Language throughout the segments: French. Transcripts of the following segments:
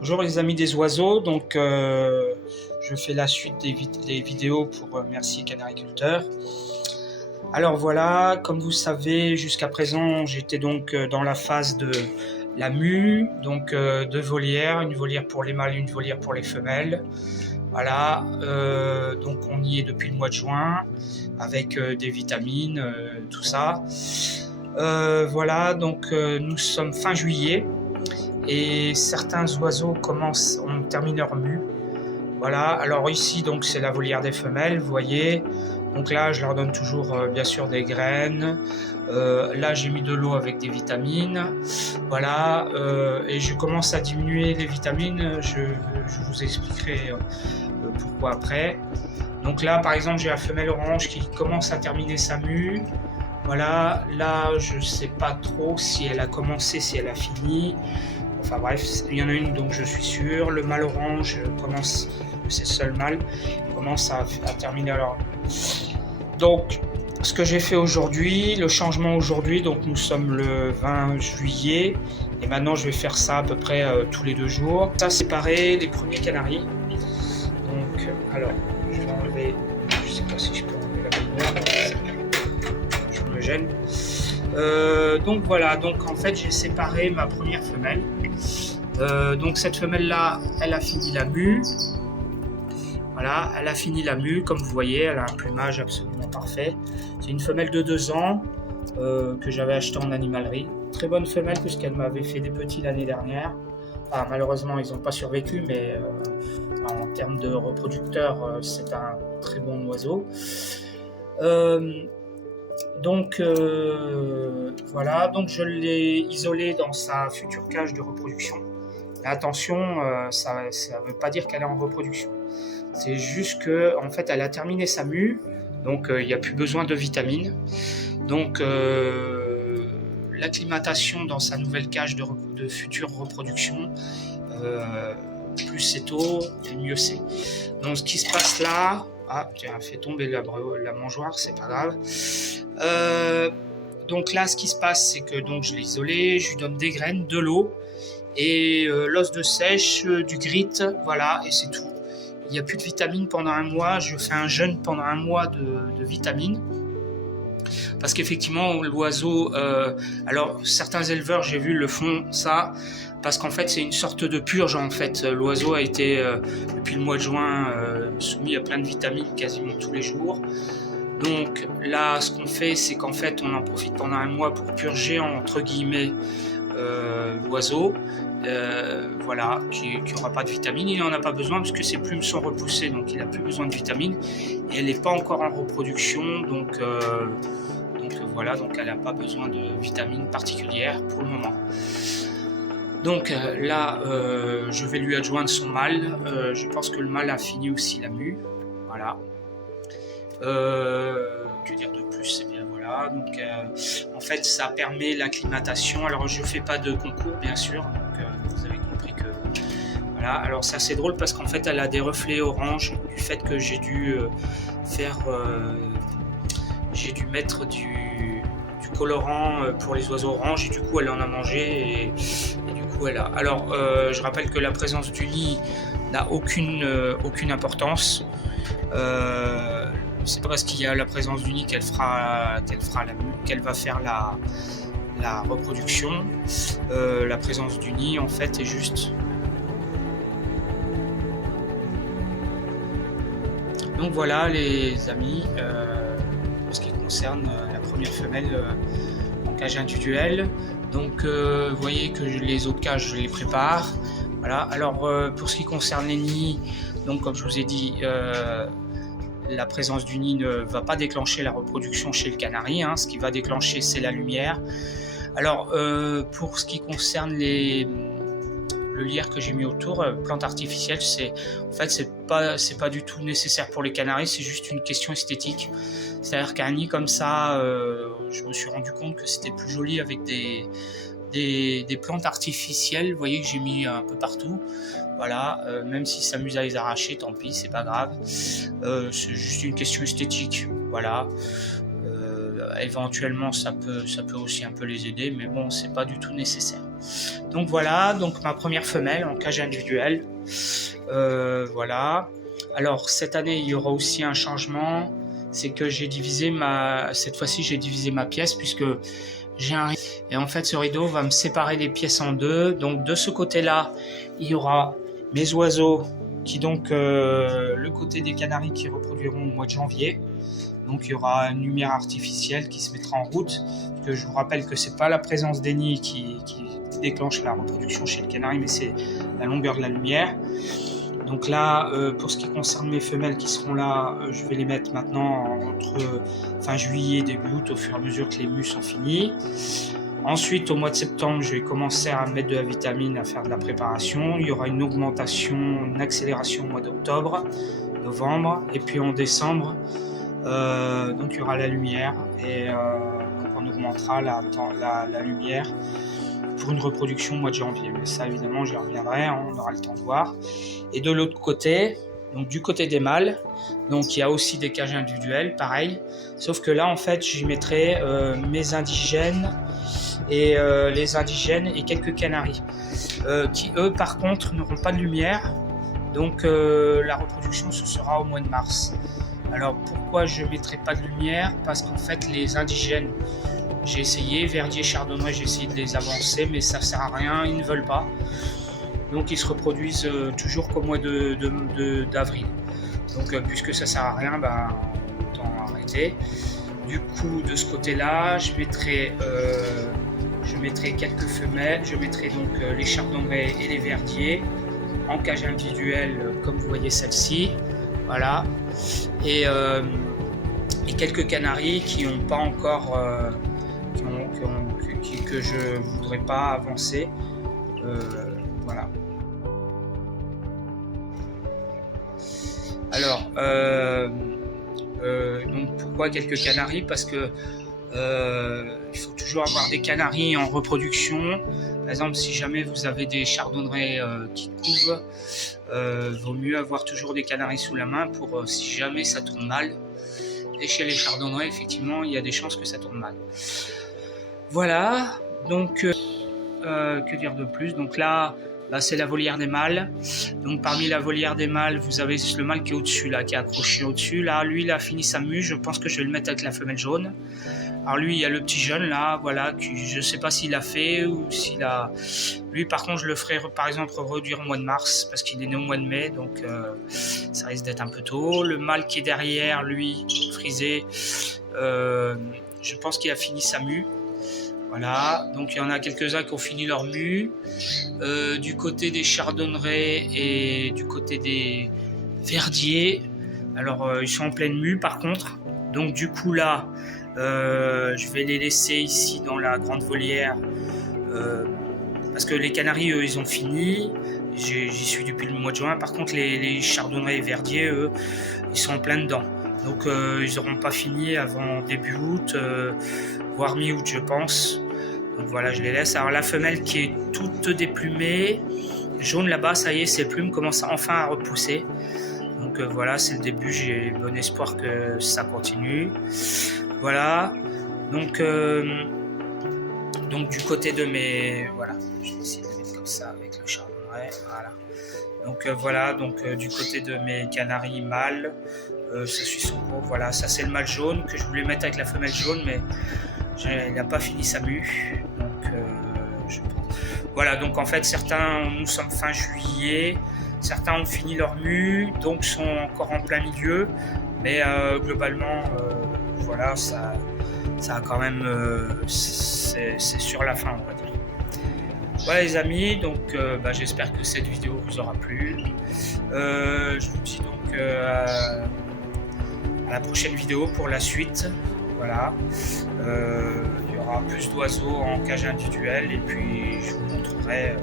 Bonjour les amis des oiseaux, donc je fais la suite des vidéos pour Merci Canariculteur. Alors voilà, comme vous savez, jusqu'à présent j'étais donc dans la phase de la mue, donc deux volières, une volière pour les mâles, une volière pour les femelles. Voilà, donc on y est depuis le mois de juin avec des vitamines, tout ça. Voilà, donc nous sommes fin juillet. Et certains oiseaux ont terminé leur mue. Voilà, alors ici donc c'est la volière des femelles, vous voyez. Donc là je leur donne toujours bien sûr des graines. Là j'ai mis de l'eau avec des vitamines. Voilà, et je commence à diminuer les vitamines. Je vous expliquerai pourquoi après. Donc là par exemple j'ai la femelle orange qui commence à terminer sa mue. Voilà, là je ne sais pas trop si elle a commencé, si elle a fini. Enfin bref, il y en a une dont je suis sûr. Le mâle orange commence, c'est le seul mâle, commence à terminer alors. Donc, ce que j'ai fait aujourd'hui, le changement aujourd'hui, donc nous sommes le 20 juillet, et maintenant je vais faire ça à peu près tous les 2 jours. Ça, séparer les premiers canaris. Donc, alors, je vais enlever, je sais pas si je peux enlever la lumière, je me gêne. Donc voilà, donc en fait j'ai séparé ma première femelle. Donc cette femelle là, elle a fini la mue. Voilà, elle a fini la mue, comme vous voyez, elle a un plumage absolument parfait. C'est une femelle de 2 ans que j'avais achetée en animalerie. Très bonne femelle puisqu'elle m'avait fait des petits l'année dernière. Ah, malheureusement ils n'ont pas survécu, mais en termes de reproducteurs, c'est un très bon oiseau. Donc voilà, donc je l'ai isolée dans sa future cage de reproduction. Mais attention, ça ne veut pas dire qu'elle est en reproduction. C'est juste que en fait, elle a terminé sa mue, donc il n'y a plus besoin de vitamines. Donc l'acclimatation dans sa nouvelle cage de future reproduction, plus c'est tôt, et mieux c'est. Donc ce qui se passe là, ah tiens, fait tomber la mangeoire, c'est pas grave. Donc là, ce qui se passe, c'est que donc je l'ai isolé, je lui donne des graines, de l'eau et l'os de sèche, du grit, voilà, et c'est tout. Il n'y a plus de vitamines pendant un mois. Je fais un jeûne pendant un mois de vitamines. Parce qu'effectivement, l'oiseau... alors, certains éleveurs, j'ai vu, le font ça. Parce qu'en fait, c'est une sorte de purge, en fait. L'oiseau a été, depuis le mois de juin, soumis à plein de vitamines quasiment tous les jours. Donc là, ce qu'on fait, c'est qu'en fait, on en profite pendant un mois pour purger, entre guillemets, l'oiseau. Voilà, qui n'aura pas de vitamines, il n'en a pas besoin parce que ses plumes sont repoussées, donc il n'a plus besoin de vitamines et elle n'est pas encore en reproduction, donc voilà, donc elle n'a pas besoin de vitamines particulières pour le moment. Donc là, je vais lui adjoindre son mâle. Je pense que le mâle a fini aussi la mue, voilà. Que dire de plus, c'est bien, voilà. Donc en fait ça permet l'acclimatation. Alors je fais pas de concours bien sûr, donc vous avez compris que voilà. Alors ça c'est drôle parce qu'en fait elle a des reflets orange du fait que j'ai dû mettre du colorant pour les oiseaux orange, et du coup elle en a mangé et du coup elle a. Alors je rappelle que la présence du nid n'a aucune importance. C'est pas parce qu'il y a la présence du nid qu'elle va faire la reproduction. La présence du nid en fait est juste. Donc voilà les amis, pour ce qui concerne la première femelle en cage individuelle. Donc vous voyez que les autres cages je les prépare. Voilà. Alors pour ce qui concerne les nids, donc comme je vous ai dit, la présence du nid ne va pas déclencher la reproduction chez le canari, hein. Ce qui va déclencher, c'est la lumière. Alors, pour ce qui concerne le lierre que j'ai mis autour, plante artificielle, en fait, c'est pas du tout nécessaire pour les canaris, c'est juste une question esthétique. C'est-à-dire qu'un nid comme ça, je me suis rendu compte que c'était plus joli avec des plantes artificielles, vous voyez, que j'ai mis un peu partout. Voilà, même si ça s'amuse à les arracher, tant pis, c'est pas grave. C'est juste une question esthétique, voilà. Éventuellement, ça peut aussi un peu les aider, mais bon, c'est pas du tout nécessaire. Donc voilà, donc ma première femelle en cage individuelle. Voilà. Alors cette année, il y aura aussi un changement, c'est que cette fois-ci j'ai divisé ma pièce puisque j'ai un rideau. Et en fait ce rideau va me séparer les pièces en deux. Donc de ce côté-là, il y aura mes oiseaux qui le côté des canaris qui reproduiront au mois de janvier. Donc il y aura une lumière artificielle qui se mettra en route. Parce que je vous rappelle que c'est pas la présence des nids qui déclenche la reproduction chez le canari, mais c'est la longueur de la lumière. Donc là, pour ce qui concerne mes femelles qui seront là, je vais les mettre maintenant entre fin juillet et début août, au fur et à mesure que les mues sont finies. Ensuite, au mois de septembre, je vais commencer à mettre de la vitamine, à faire de la préparation. Il y aura une augmentation, une accélération au mois d'octobre, novembre. Et puis en décembre, donc il y aura la lumière. Et donc on augmentera la lumière pour une reproduction au mois de janvier. Mais ça, évidemment, j'y reviendrai, on aura le temps de voir. Et de l'autre côté, donc du côté des mâles, donc il y a aussi des cages individuelles, pareil. Sauf que là, en fait, j'y mettrai mes indigènes et les indigènes et quelques canaris, qui eux, par contre, n'auront pas de lumière. Donc la reproduction, ce sera au mois de mars. Alors pourquoi je ne mettrai pas de lumière? Parce qu'en fait, les indigènes, j'ai essayé, verdier, chardonneret, j'ai essayé de les avancer, mais ça ne sert à rien, ils ne veulent pas. Donc ils se reproduisent toujours qu'au mois d'avril. Donc puisque ça ne sert à rien, autant arrêter. Du coup, de ce côté-là, je mettrai quelques femelles, je mettrai donc les chardonnerets et les verdiers en cage individuelle, comme vous voyez celle-ci. Voilà. Et quelques canaris qui n'ont pas encore... que je ne voudrais pas avancer. Voilà. Alors, donc pourquoi quelques canaris? Parce que il faut toujours avoir des canaris en reproduction. Par exemple, si jamais vous avez des chardonnerets qui couvent, vaut mieux avoir toujours des canaris sous la main pour si jamais ça tourne mal. Et chez les chardonnerets, effectivement, il y a des chances que ça tourne mal. Voilà, donc que dire de plus? Donc là c'est la volière des mâles. Donc parmi la volière des mâles, vous avez le mâle qui est au-dessus, là, qui est accroché au-dessus. Là, lui, il a fini sa mue. Je pense que je vais le mettre avec la femelle jaune. Alors lui, il y a le petit jeune là, voilà, je ne sais pas s'il a fait ou s'il a... Lui, par contre, je le ferai par exemple reproduire au mois de mars parce qu'il est né au mois de mai, donc ça risque d'être un peu tôt. Le mâle qui est derrière, lui, frisé, je pense qu'il a fini sa mue. Voilà, donc il y en a quelques-uns qui ont fini leur mue. Du côté des chardonnerets et du côté des verdiers, alors ils sont en pleine mue par contre. Donc du coup là, je vais les laisser ici dans la grande volière parce que les canaris, eux, ils ont fini. J'y suis depuis le mois de juin. Par contre, les chardonnerets et verdiers, eux, ils sont en plein dedans. Donc ils n'auront pas fini avant début août, voire mi-août je pense. Donc voilà, je les laisse. Alors la femelle qui est toute déplumée, jaune là-bas, ça y est, ses plumes commencent enfin à repousser. Donc voilà, c'est le début, j'ai bon espoir que ça continue. Voilà, donc du côté de mes... Voilà, je vais essayer de mettre comme ça avec le chardonneret, voilà. Donc voilà, du côté de mes canaris mâles, ça suit son cours. Voilà, ça c'est le mâle jaune que je voulais mettre avec la femelle jaune, mais il n'a pas fini sa mue. Donc voilà, donc en fait certains, nous sommes fin juillet, certains ont fini leur mue, donc sont encore en plein milieu, mais globalement, voilà, ça a quand même, c'est sur la fin, on va dire. Voilà les amis, donc j'espère que cette vidéo vous aura plu. Je vous dis donc à la prochaine vidéo pour la suite. Voilà, il y aura plus d'oiseaux en cage individuelle et puis je vous montrerai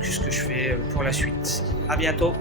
ce que je fais pour la suite. À bientôt.